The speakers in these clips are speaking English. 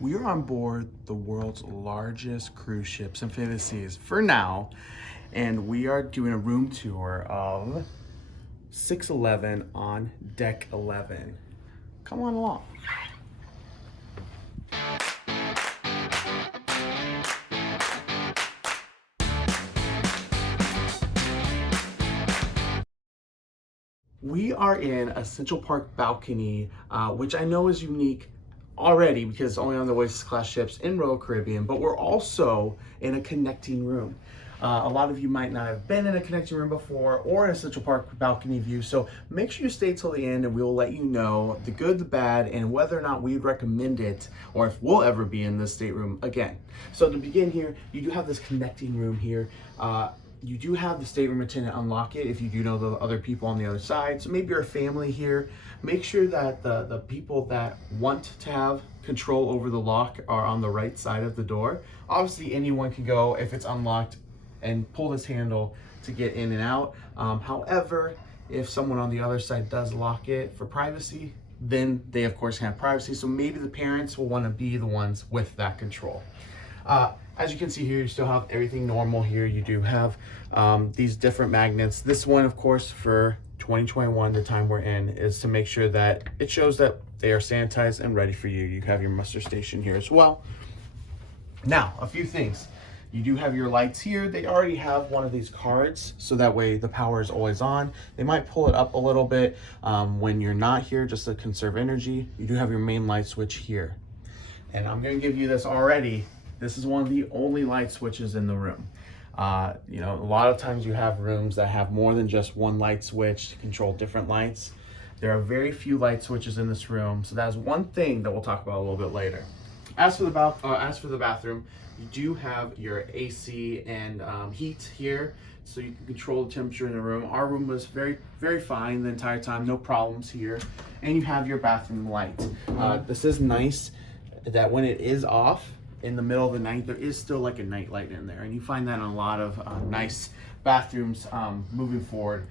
We are on board the world's largest cruise ship, Symphony of the Seas, for now, and we are doing a room tour of 611 on deck 11. Come on along. We are in a Central Park balcony, which I know is unique already because it's only on the Voyages class ships in Royal Caribbean, but we're also in a connecting room. A lot of you might not have been in a connecting room before or in a Central Park balcony view, so make sure you stay till the end and we will let you know the good, the bad, and whether or not we would recommend it or if we'll ever be in this stateroom again. So to begin here, you do have this connecting room here. You do have the stateroom attendant unlock it if you do know the other people on the other side. So maybe you're a family here. Make sure that the people that want to have control over the lock are on the right side of the door. Obviously, anyone can go if it's unlocked and pull this handle to get in and out. However, if someone on the other side does lock it for privacy, then they of course have privacy. So maybe the parents will want to be the ones with that control. As you can see here, you still have everything normal here. You do have these different magnets. This one, of course, for 2021, the time we're in, is to make sure that it shows that they are sanitized and ready for you. You have your muster station here as well. Now, a few things. You do have your lights here. They already have one of these cards, so that way the power is always on. They might pull it up a little bit when you're not here, just to conserve energy. You do have your main light switch here. And I'm gonna give you this already. This is one of the only light switches in the room. You know, a lot of times you have rooms that have more than just one light switch to control different lights. There are very few light switches in this room, so that's one thing that we'll talk about a little bit later. As for the bathroom, you do have your AC and heat here, so you can control the temperature in the room. Our room was very, very fine the entire time, no problems here. And you have your bathroom light. This is nice that when it is off, in the middle of the night, there is still like a night light in there, and you find that in a lot of nice bathrooms moving forward.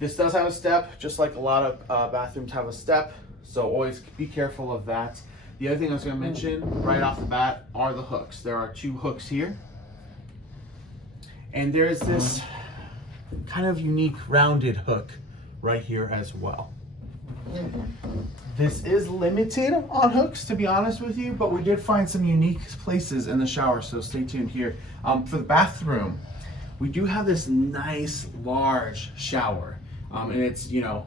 This does have a step, just like a lot of bathrooms have a step, so always be careful of that. The other thing I was going to mention right off the bat are the hooks. There are two hooks here, and there is this kind of unique rounded hook right here as well. This is limited on hooks, to be honest with you, but we did find some unique places in the shower, so stay tuned here. For the bathroom, we do have this nice large shower, and it's, you know,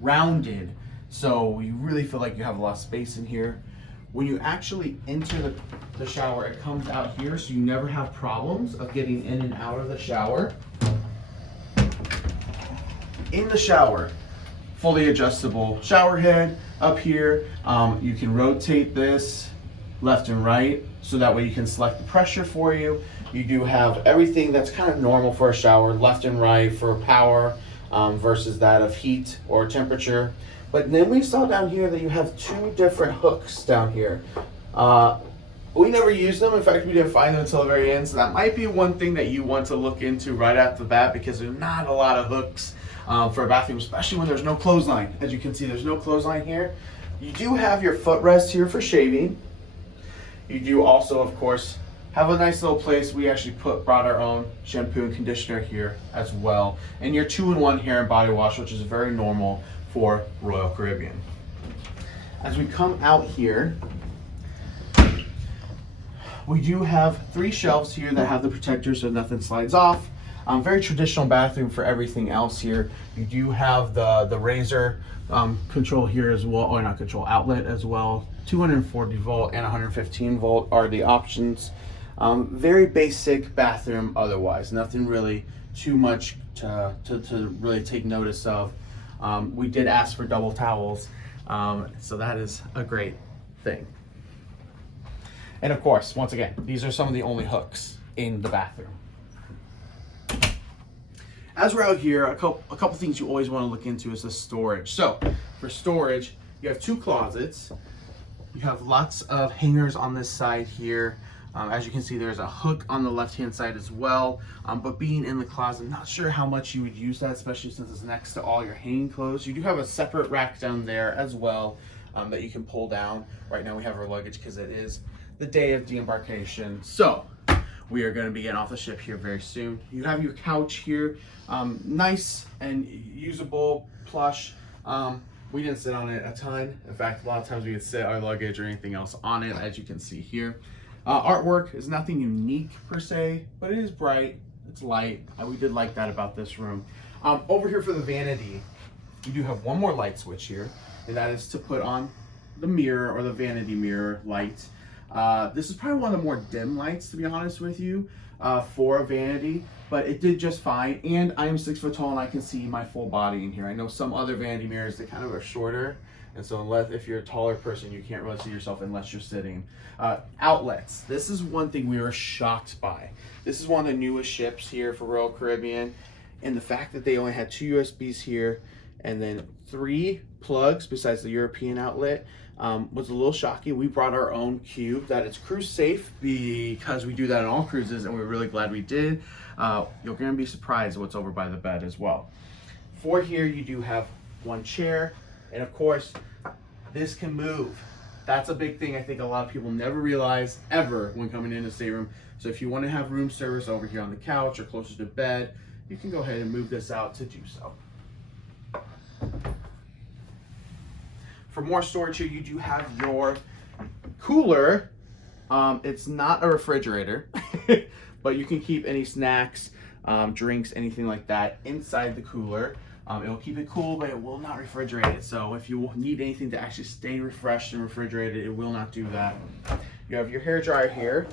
rounded, so you really feel like you have a lot of space in here. When you actually enter the shower, it comes out here, so you never have problems of getting in and out of the shower. In the shower, fully adjustable shower head up here. You can rotate this left and right, so that way you can select the pressure for you. You do have everything that's kind of normal for a shower, left and right for power versus that of heat or temperature. But then we saw down here that you have two different hooks down here. We never used them. In fact, we didn't find them until the very end. So that might be one thing that you want to look into right off the bat, because there's not a lot of hooks for a bathroom, especially when there's no clothesline. As you can see, there's no clothesline here. You do have your footrest here for shaving. You do also, of course, have a nice little place. We actually brought our own shampoo and conditioner here as well. And your 2-in-1 hair and body wash, which is very normal for Royal Caribbean. As we come out here, we do have 3 shelves here that have the protectors so nothing slides off. Very traditional bathroom for everything else here. You do have the razor control here as well, or not control, outlet as well. 240 volt and 115 volt are the options. Very basic bathroom otherwise. Nothing really too much to really take notice of. We did ask for double towels, so that is a great thing. And of course, once again, these are some of the only hooks in the bathroom. As we're out here, a couple things you always want to look into is the storage. So for storage, you have 2 closets. You have lots of hangers on this side here. As you can see, there's a hook on the left-hand side as well. But being in the closet, I'm not sure how much you would use that, especially since it's next to all your hanging clothes. You do have a separate rack down there as well. that you can pull down. Right now we have our luggage because it is the day of de-embarkation. So we are going to be getting off the ship here very soon. You have your couch here, nice and usable, plush. We didn't sit on it a ton. In fact, a lot of times we would sit our luggage or anything else on it, as you can see here. Artwork is nothing unique per se, but it is bright, it's light. We did like that about this room. Over here for the vanity, you do have one more light switch here, and that is to put on the mirror or the vanity mirror light. This is probably one of the more dim lights, to be honest with you, for a vanity, but it did just fine. And I am 6 foot tall and I can see my full body in here. I know some other vanity mirrors, they kind of are shorter. And so if you're a taller person, you can't really see yourself unless you're sitting. Outlets. This is one thing we were shocked by. This is one of the newest ships here for Royal Caribbean. And the fact that they only had 2 USBs here and then 3 plugs besides the European outlet was a little shocking. We brought our own cube that is cruise safe because we do that on all cruises, and we're really glad we did. You're gonna be surprised what's over by the bed as well. For here, you do have one chair, and of course, this can move. That's a big thing I think a lot of people never realize ever when coming into the stateroom. So if you want to have room service over here on the couch or closer to bed, you can go ahead and move this out to do so. For more storage here, you do have your cooler. It's not a refrigerator, but you can keep any snacks, drinks, anything like that inside the cooler. It will keep it cool, but it will not refrigerate it. So if you need anything to actually stay refreshed and refrigerated, it will not do that. You have your hair dryer here.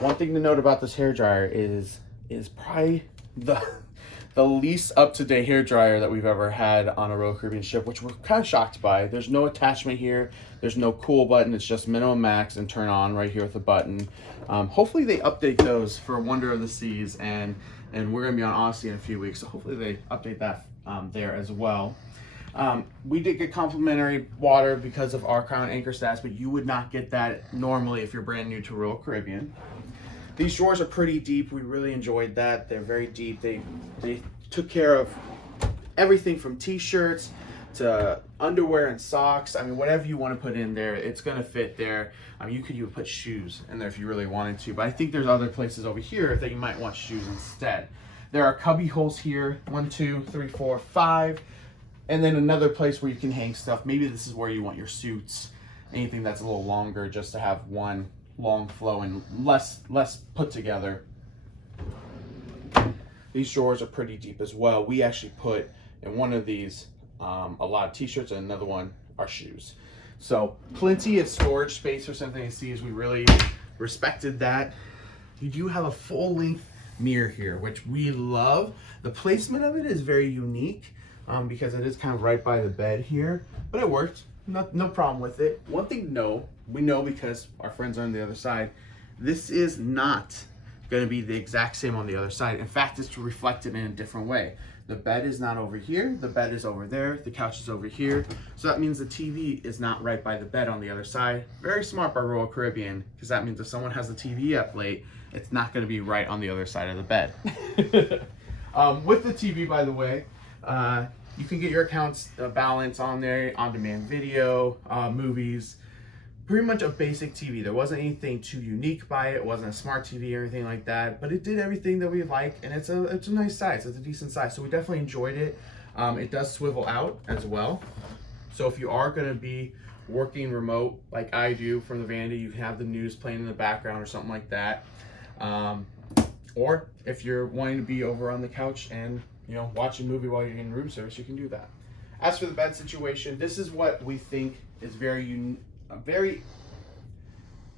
One thing to note about this hair dryer is probably the least up-to-date hair dryer that we've ever had on a Royal Caribbean ship, which we're kind of shocked by. There's no attachment here. There's no cool button. It's just minimum max and turn on right here with the button. Hopefully they update those for Wonder of the Seas, and we're gonna be on Odyssey in a few weeks, so hopefully they update that there as well. We did get complimentary water because of our Crown Anchor status, but you would not get that normally if you're brand new to Royal Caribbean. These drawers are pretty deep. We really enjoyed that. They're very deep. They took care of everything from t-shirts to underwear and socks. I mean, whatever you want to put in there, it's going to fit there. I mean, you could even put shoes in there if you really wanted to, but I think there's other places over here that you might want shoes instead. There are cubby holes here, 1, 2, 3, 4, 5, and then another place where you can hang stuff. Maybe this is where you want your suits, anything that's a little longer, just to have one long flow and less put together. These drawers are pretty deep as well. We actually put in one of these a lot of t-shirts, and another one are shoes. So plenty of storage space for Symphony of the Seas. We really respected that. You do have a full-length mirror here, which we love. The placement of it is very unique because it is kind of right by the bed here, but it worked. No problem with it. One thing we know because our friends are on the other side, this is not going to be the exact same on the other side. In fact, it's reflected in a different way. The bed is not over here, the bed is over there, the couch is over here. So that means the TV is not right by the bed on the other side. Very smart by Royal Caribbean, because that means if someone has the TV up late, it's not going to be right on the other side of the bed. With the TV, by the way, you can get your accounts balance on there, on-demand video, movies, pretty much a basic TV. There wasn't anything too unique by it. It wasn't a smart TV or anything like that, but it did everything that we like, and it's a nice size. It's a decent size, so we definitely enjoyed it. It does swivel out as well. So if you are going to be working remote like I do from the vanity, you can have the news playing in the background or something like that. Or if you're wanting to be over on the couch and watch a movie while you're in room service, you can do that. As for the bed situation, this is what we think is very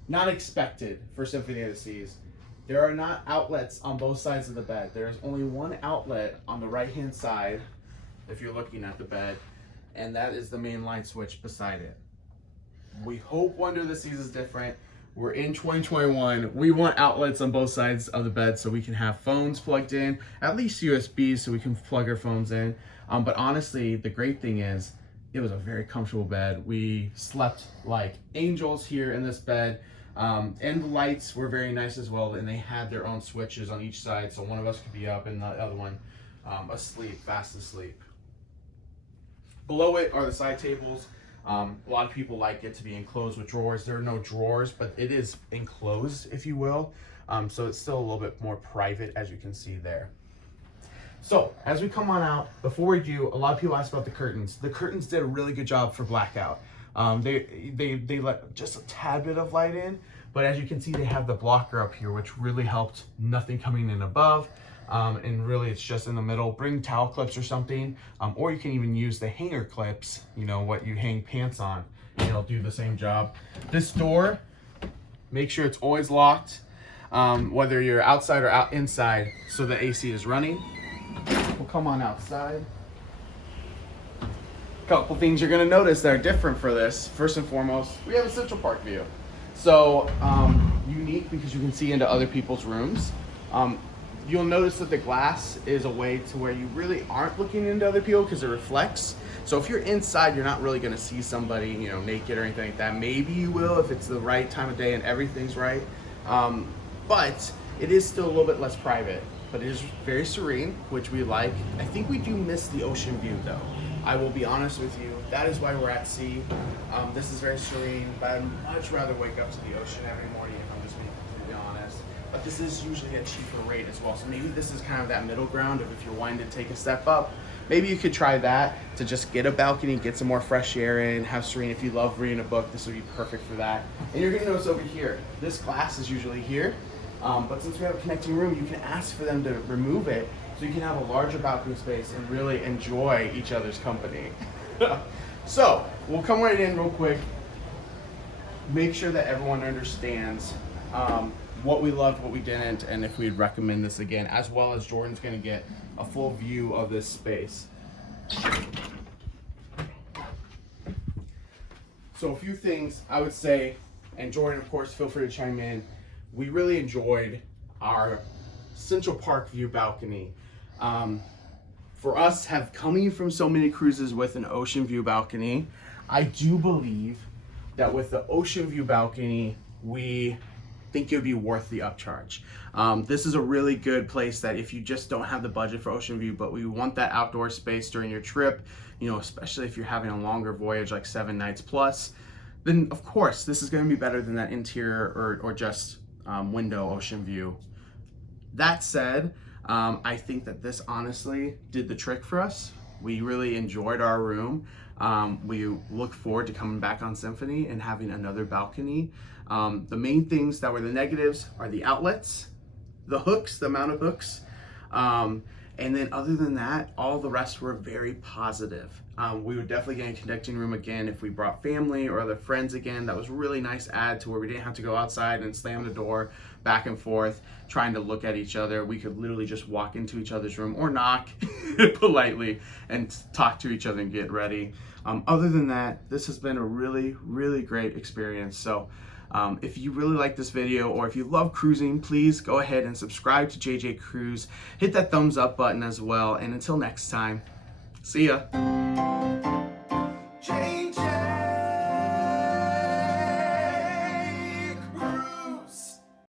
not expected for Symphony of the Seas. There are not outlets on both sides of the bed. There's only one outlet on the right-hand side, if you're looking at the bed, and that is the main light switch beside it. We hope Wonder of the Seas is different. We're in 2021. We want outlets on both sides of the bed so we can have phones plugged in, at least USBs so we can plug our phones in. But honestly, the great thing is, it was a very comfortable bed. We slept like angels here in this bed. And the lights were very nice as well, and they had their own switches on each side, so one of us could be up and the other one asleep, fast asleep. Below it are the side tables. A lot of people like it to be enclosed with drawers. There are no drawers, but it is enclosed, if you will. So it's still a little bit more private, as you can see there. So as we come on out, before we do, a lot of people ask about the curtains. The curtains did a really good job for blackout. They let just a tad bit of light in, but as you can see, they have the blocker up here, which really helped nothing coming in above. And really it's just in the middle. Bring towel clips or something, or you can even use the hanger clips, you know, what you hang pants on, and it'll do the same job. This door, make sure it's always locked, whether you're outside or inside, so the AC is running. We'll come on outside. Couple things you're gonna notice that are different for this. First and foremost, we have a Central Park view. So unique because you can see into other people's rooms. You'll notice that the glass is a way to where you really aren't looking into other people because it reflects. So if you're inside, you're not really gonna see somebody, you know, naked or anything like that. Maybe you will if it's the right time of day and everything's right. But it is still a little bit less private, but it is very serene, which we like. I think we do miss the ocean view though. I will be honest with you, that is why we're at sea. This is very serene, but I'd much rather wake up to the ocean every morning if I'm just being completely honest. But this is usually a cheaper rate as well. So maybe this is kind of that middle ground of if you're wanting to take a step up, maybe you could try that to just get a balcony, get some more fresh air in, have serene. If you love reading a book, this would be perfect for that. And you're gonna notice over here, this glass is usually here, but since we have a connecting room, you can ask for them to remove it so you can have a larger balcony space and really enjoy each other's company. So we'll come right in real quick, make sure that everyone understands what we loved, what we didn't, and if we'd recommend this again, as well as Jordan's gonna get a full view of this space. So a few things I would say, and Jordan, of course, feel free to chime in. We really enjoyed our Central Park view balcony. For us, coming from so many cruises with an ocean view balcony, I do believe that with the ocean view balcony, we think it would be worth the upcharge. This is a really good place that if you just don't have the budget for ocean view, but we want that outdoor space during your trip, you know, especially if you're having a longer voyage like 7 nights plus, then of course this is going to be better than that interior or just window ocean view. That said, I think that this honestly did the trick for us. We really enjoyed our room. We look forward to coming back on Symphony and having another balcony. The main things that were the negatives are the outlets, the hooks, the amount of hooks. And then other than that, all the rest were very positive. We would definitely get a connecting room again if we brought family or other friends again. That was a really nice add to where we didn't have to go outside and slam the door back and forth trying to look at each other. We could literally just walk into each other's room or knock politely and talk to each other and get ready. Other than that, this has been a really, really great experience. So if you really like this video or if you love cruising, please go ahead and subscribe to JJ Cruise. Hit that thumbs up button as well. And until next time, see ya.